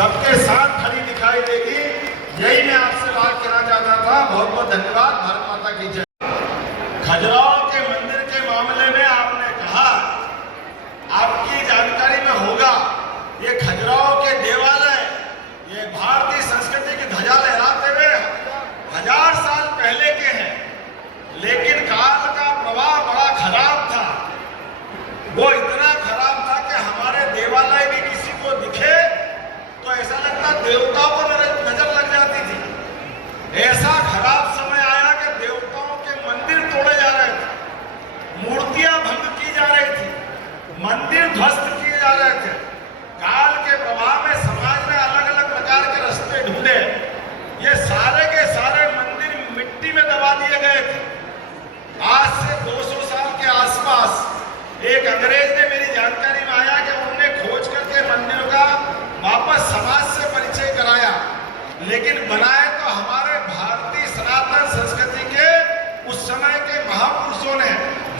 सबके साथ खड़ी दिखाई देगी। यही मैं आपसे बात कहना चाहता था। बहुत बहुत धन्यवाद। भारत माता की जय। खजुराहो के मंदिर के मामले में आपने कहा, आपकी जानकारी में होगा, ये खजुराहो के देवालय ये भारतीय संस्कृति की ध्वजा लहराते हुए 1000 साल पहले के हैं, लेकिन काल का प्रवाह बड़ा खराब था। वो इतना खराब था कि हमारे देवालय भी किसी को दिखे तो ऐसा लगता देवताओं को नजर लग जाती थी। ऐसा खराब समय आया कि देवताओं के मंदिर तोड़े जा रहे थे, मूर्तियां भंग की जा रही थी, मंदिर ध्वस्त किए जा रहे थे। काल के प्रभाव में समाज में अलग अलग प्रकार के रास्ते ढूंढे। ये सारे के सारे मंदिर मिट्टी में दबा दिए गए थे। आज से 200 साल के आसपास एक अंग्रेज ने, मेरी जानकारी में आया कि उन्होंने खोज करके मंदिरों का वापस समाज से परिचय कराया, लेकिन बनाए तो हमारे भारतीय सनातन संस्कृति के उस समय के महापुरुषों ने।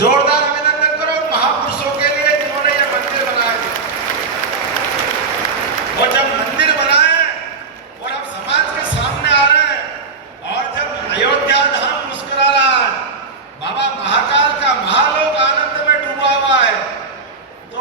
जोरदार अभिनंदन करो उन महापुरुषों के लिए जिन्होंने ये मंदिर बनाए थे। और जब मंदिर बनाए और अब समाज के सामने आ रहे हैं, और जब अयोध्या धाम मुस्कुरा रहा है, बाबा महाकाल का महालोक आनंद में डूबा हुआ है, तो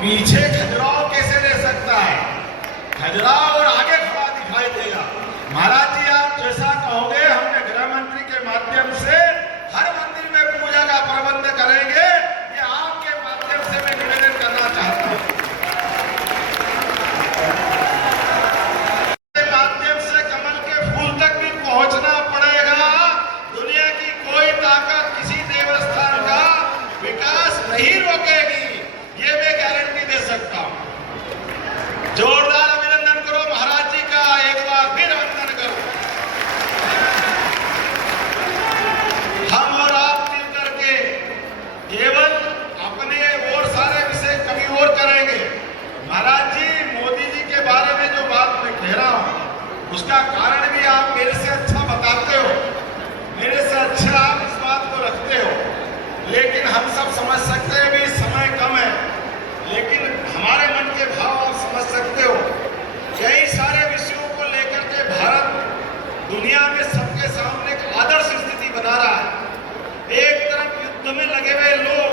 पीछे खजुराहो कैसे रह सकता है? खजुराहो और आगे खड़ा दिखाई देगा। महाराज जी, आप जैसा कहोगे हमने गृह मंत्री के माध्यम से हर मंदिर में पूजा का प्रबंध करेंगे। ये आपके माध्यम से मैं निवेदन करना चाहता हूँ। माध्यम से कमल के फूल तक भी पहुंचना पड़ेगा। दुनिया की कोई ताकत किसी देवस्थान का विकास नहीं रोकेगी, ये मैं गारंटी दे सकता हूं। जोरदार अभिनंदन करो महाराज जी का, एक बार फिर अभिनंदन करो। हम और आप मिल करके केवल अपने और सारे विषय कभी और करेंगे। महाराज जी, मोदी जी के बारे में जो बात मैं कह रहा हूं, उसका कारण भी आप मेरे से अच्छा बताते हो, मेरे से अच्छा आप इस बात को रखते हो, लेकिन हम सब समझ सकते हैं भी समय कम है, लेकिन हमारे मन के भाव आप समझ सकते हो। यही सारे विषयों को लेकर के भारत दुनिया में सबके सामने एक आदर्श स्थिति बना रहा है। एक तरफ युद्ध में लगे हुए लोग,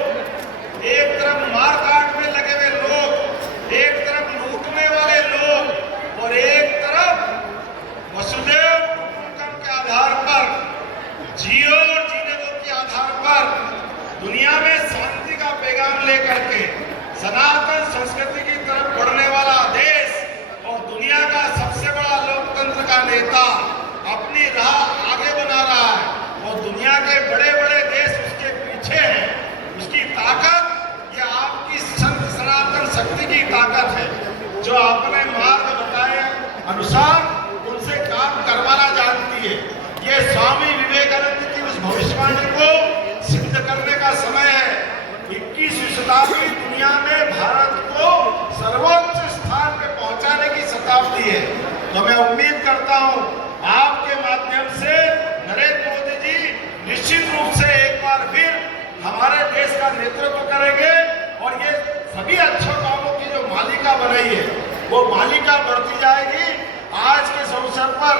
एक तरफ मारकाट में लगे हुए लोग, एक तरफ लूटने वाले लोग, और एक तरफ वसुदेव कुटुंबकम के आधार पर जियो और जीने दो के आधार पर दुनिया में शांति का पैगाम लेकर के सनातन संस्कृति की तरफ बढ़ने वाला देश और दुनिया का सबसे बड़ा लोकतंत्र का नेता अपनी राह आगे बना रहा है, और दुनिया के बड़े बड़े देश उसके पीछे हैं। उसकी ताकत ये आपकी संत सनातन शक्ति की ताकत है, जो आपने मार्ग बताए अनुसार उनसे काम करवाना जानती है। ये स्वामी विवेकानंद की उस भविष्यवाणी को सिद्ध करने का समय है। 21वीं शताब्दी दुनिया में भारत को सर्वोच्च स्थान पे पहुंचाने की शताब्दी है। तो मैं उम्मीद करता हूं आपके माध्यम से नरेंद्र मोदी जी निश्चित रूप से एक बार फिर हमारे देश का नेतृत्व करेंगे, और ये सभी अच्छे कामों की जो मालिका बनाई है वो मालिका बढ़ती जाएगी। आज के इस अवसर पर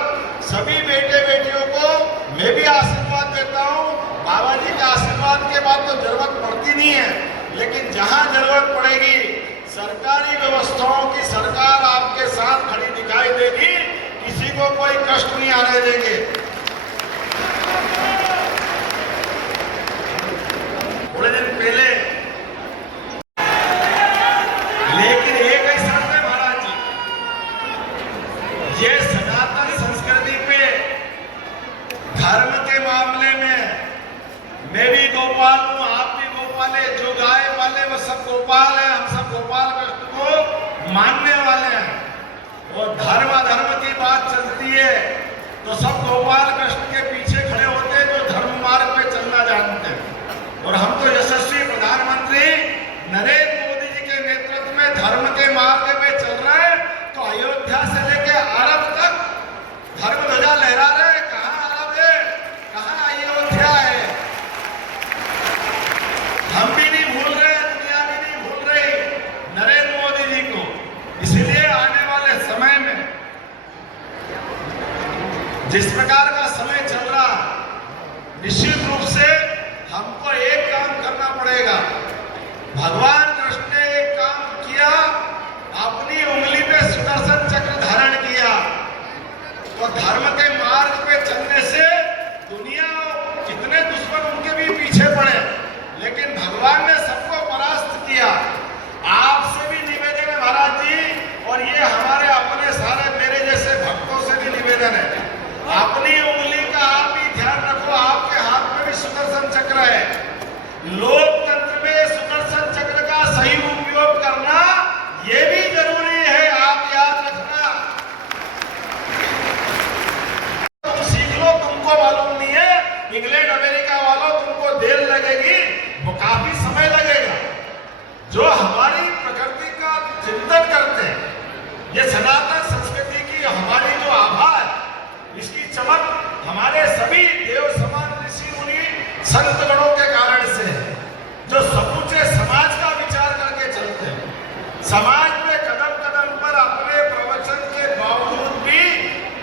सभी बेटे बेटियों को मैं भी आशीर्वाद देता हूँ। बाबा जी के आशीर्वाद के बाद तो जरूरत पड़ती नहीं है, लेकिन जहाँ जरूरत पड़ेगी सरकारी व्यवस्थाओं की सरकार आपके साथ खड़ी दिखाई देगी। किसी को कोई कष्ट नहीं आने देंगे। थोड़े दिन पहले लेकिन एक ऐसा है महाराज जी, ये सनातन संस्कृति पे धर्म के मामले में मैं भी गोपाल हूँ, आप भी गोपाल है। जो गाय वाले वो सब गोपाल है, हम सब गोपाल कृष्ण को मानने वाले हैं। और धर्म अधर्म की बात चलती है तो सब गोपाल कृष्ण के पीछे खड़े होते हैं, जो धर्म मार्ग पे चलना जानते हैं। और हम तो यशस्वी प्रधानमंत्री नरेंद्र मोदी जी के नेतृत्व में धर्म के मार्ग पे चल रहे हैं। तो अयोध्या से लेके अरब तक धर्म ध्वजा लहरा रहे हैं। कहाँ अरब है, कहाँ अयोध्या है, हम भी नहीं भूल रहे, दुनिया भी नहीं भूल रही नरेंद्र मोदी जी को। इसलिए आने वाले समय में पड़ेगा। भगवान कृष्ण ने एक काम किया, अपनी उंगली पे सुदर्शन चक्र धारण किया। तो धर्म के मार्ग पे चलने से दुनिया कितने दुश्मन उनके भी पीछे पड़े, लेकिन भगवान ने सबको परास्त किया। आपसे भी निवेदन है महाराज जी, और ये हमारे अपने सारे मेरे जैसे भक्तों से भी निवेदन है, अपनी उंगली का आप भी ध्यान रखो। आपके हाथ में भी सुदर्शन चक्र है। लोकतंत्र में सुदर्शन चक्र का सही उपयोग करना ये भी जरूरी है, आप याद रखना। तुम सीख लो, तुमको मालूम नहीं है, इंग्लैंड अमेरिका वालों तुमको देर लगेगी, वो काफी समय लगेगा। जो हमारी प्रकृति का चिंतन करते हैं, ये सनातन संस्कृति की हमारी जो आभा है, इसकी चमक हमारे सभी देव समान ऋषि मुनि संत गणों के कारण से है, जो समूचे समाज का विचार करके चलते हैं। समाज में कदम कदम पर अपने प्रवचन के बावजूद भी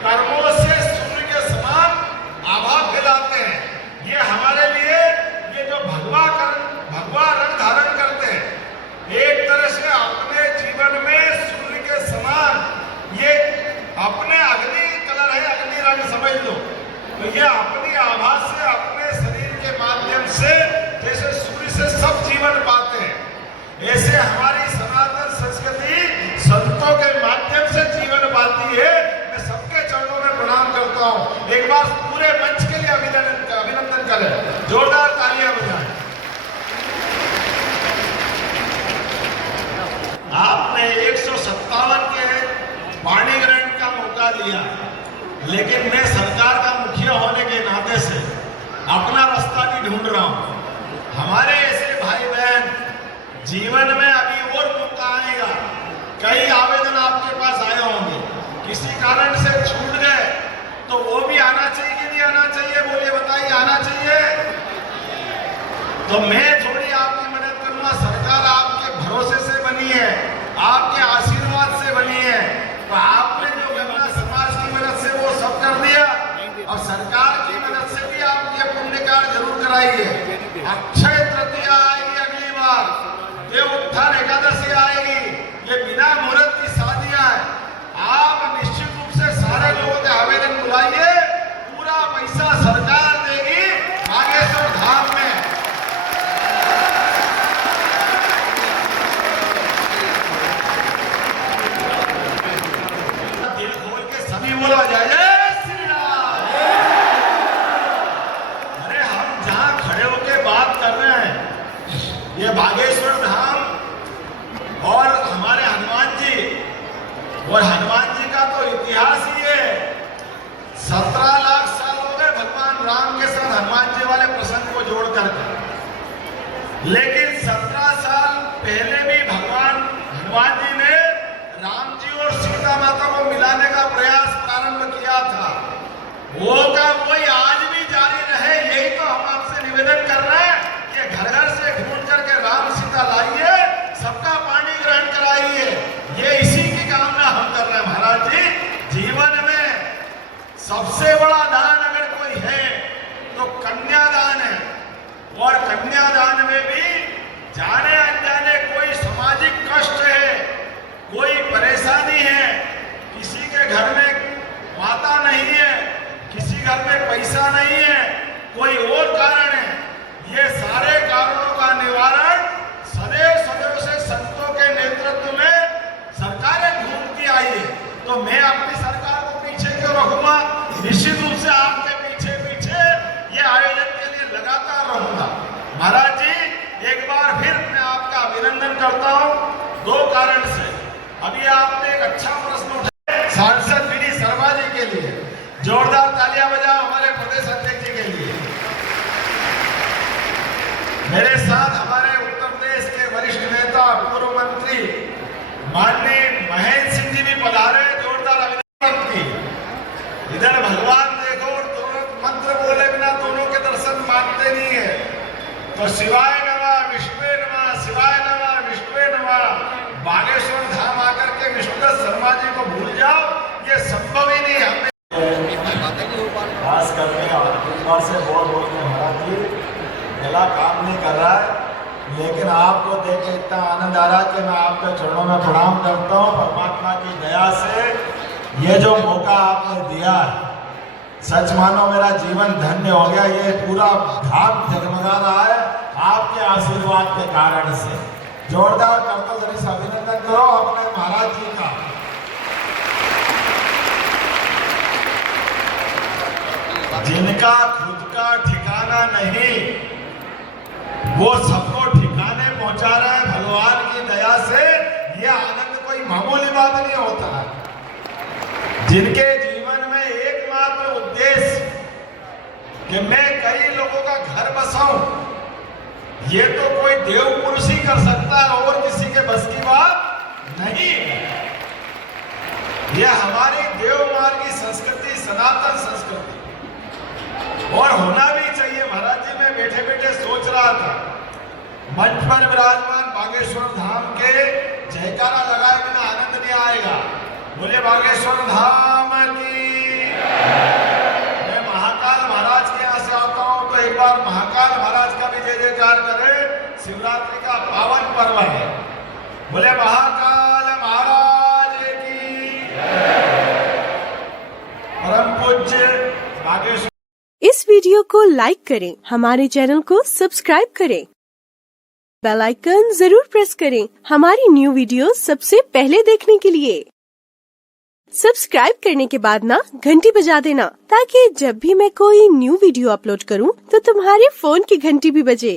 कर्मों से सूर्य के समान आभा फैलाते हैं। ये हमारे लिए ये जो भगवा रंग धारण करते हैं, एक तरह से अपने जीवन में सूर्य के समान ये अपने अग्नि कलर है, अग्नि रंग समझ लो। तो ये अपनी आभा से अपने शरीर के माध्यम से जैसे सूर्य से सब जीवन पाते हैं, ऐसे हमारी सनातन संस्कृति संतों के माध्यम से जीवन पाती है। मैं सबके चरणों में प्रणाम करता हूँ। एक बार पूरे मंच के लिए अभिनंदन करें, जोरदार तालियां बजाएं। आपने 157 के वाणी ग्रहण का मौका दिया, लेकिन मैं सरकार का मुखिया होने के नाते से अपना रास्ता भी ढूंढ रहा हूं। हमारे ऐसे भाई बहन जीवन में अभी और मौका आएगा, कई आवेदन आपके पास आए होंगे, किसी कारण से छूट गए, तो वो भी आना चाहिए कि नहीं आना चाहिए? बोलिए, बताइए, आना चाहिए? तो मैं थोड़ी आपकी मदद करूंगा। सरकार आपके भरोसे से बनी है, आपके आशीर्वाद से बनी है, तो आपने जो करना समाज की मदद से वो सब कर दिया, और सरकार की मदद से भी आप ये पुण्य कार्य जरूर कराइए। अक्षय तृतीया आएगी अगली बार, देव उत्थान एकादशी आएगी, ये बिना मुहूर्त की शादियां हैं। आप निश्चित रूप से सारे लोगों के आवेदन बुलाइए, पूरा पैसा सरकार देगी बागेश्वर धाम में। दिल खोल के सभी बोला जाए, जय श्री राम। अरे हम जहां खड़े होके बात कर रहे हैं, ये बागेश्वर धाम और हमारे हनुमान जी, और हनुमान जी का तो इतिहास ही है। 17 लाख साल हो गए भगवान राम के साथ हनुमान जी वाले प्रसंग को जोड़ करके, लेकिन 17 साल पहले भी भगवान हनुमान जी ने राम जी और सीता माता को मिलाने का प्रयास प्रारंभ किया था। वो का वही आज भी जारी रहे, यही तो हम आपसे निवेदन कर रहे हैं कि घर घर से ढूंढ करके राम सीता लाइए, सबका पानी ग्रहण कराइए। ये इसी की कामना हम कर रहे हैं महाराज जी। जीवन में सबसे बड़ा दान अगर कोई है तो कन्यादान है, और कन्यादान में भी जाने अनजाने कोई सामाजिक कष्ट है, कोई परेशानी है, किसी के घर में माता नहीं है, किसी घर में पैसा नहीं है, कोई और कारण है, ये सारे कारणों का निवारण सदैव सदैव से संतों के नेतृत्व में सरकारें ढूंढती आई है। तो मैं अपनी सरकार को पीछे क्यों रखूंगा? निश्चित रूप से आपके पीछे पीछे ये आयोजन के लिए लगातार रहूंगा। महाराज जी, एक बार फिर मैं आपका अभिनंदन करता हूं, 2 कारण से। अभी आपने एक अच्छा प्रश्न उठाया सांसद विनी शर्मा जी के लिए, जोरदार तालियां बजाओ हमारे प्रदेश अध्यक्ष जी के लिए। मेरे साथ हमारे उत्तर प्रदेश के वरिष्ठ नेता पूर्व मंत्री माननीय महेंद्र सिंह जी भी पधारे, जोरदार अभिनंदन की। इधर भगवान देखो, दोनों मंत्र बोले बिना दोनों के दर्शन मानते नहीं है। तो शिवाय नमः, विष्णुवे नमः, शिवाय नमः, विष्णुवे नमः। बागेश्वर धाम आकर के विष्णुदत्त शर्मा जी को भूल जाओ, ये संभव ही नहीं। हमने खास करके से बहुत महाराज जी, गला काम नहीं कर रहा है, लेकिन आपको देख के इतना आनंद आ रहा कि मैं आपके चरणों में प्रणाम करता हूँ। परमात्मा की दया से ये जो मौका आपने दिया है, सच मानो मेरा जीवन धन्य हो गया। ये पूरा धाम जगमगा रहा है आपके आशीर्वाद के कारण से। जोरदार करता जरा अभिनंदन करो अपने महाराज जी का। जिनका खुद का ठिकाना नहीं, वो सबको ठिकाने पहुंचा रहा है भगवान की दया से। ये आनंद कोई मामूली बात नहीं होता है। जिनके जीवन में एकमात्र उद्देश्य कि मैं कई लोगों का घर बसाऊं, ये तो कोई देव पुरुष ही कर सकता है और किसी के बस की बात नहीं है। ये हमारी देवमार की संस्कृति, सनातन संस्कृति, और होना भी चाहिए। महाराज जी मैं बैठे बैठे सोच रहा था, मंच पर विराजमान बागेश्वर धाम के जयकारा लगाए बिना आनंद नहीं आएगा। बोले बागेश्वर धाम की। मैं महाकाल महाराज के यहाँ से आता हूँ तो एक बार महाकाल महाराज का भी जय जयकार करें। शिवरात्रि का पावन पर्व है। बोले महाकाल महाराज की। परम पूज्य बागेश्वर। इस वीडियो को लाइक करें, हमारे चैनल को सब्सक्राइब करें, बेल आइकन जरूर प्रेस करें हमारी न्यू वीडियो सबसे पहले देखने के लिए। सब्सक्राइब करने के बाद ना घंटी बजा देना, ताकि जब भी मैं कोई न्यू वीडियो अपलोड करूं तो तुम्हारे फोन की घंटी भी बजे।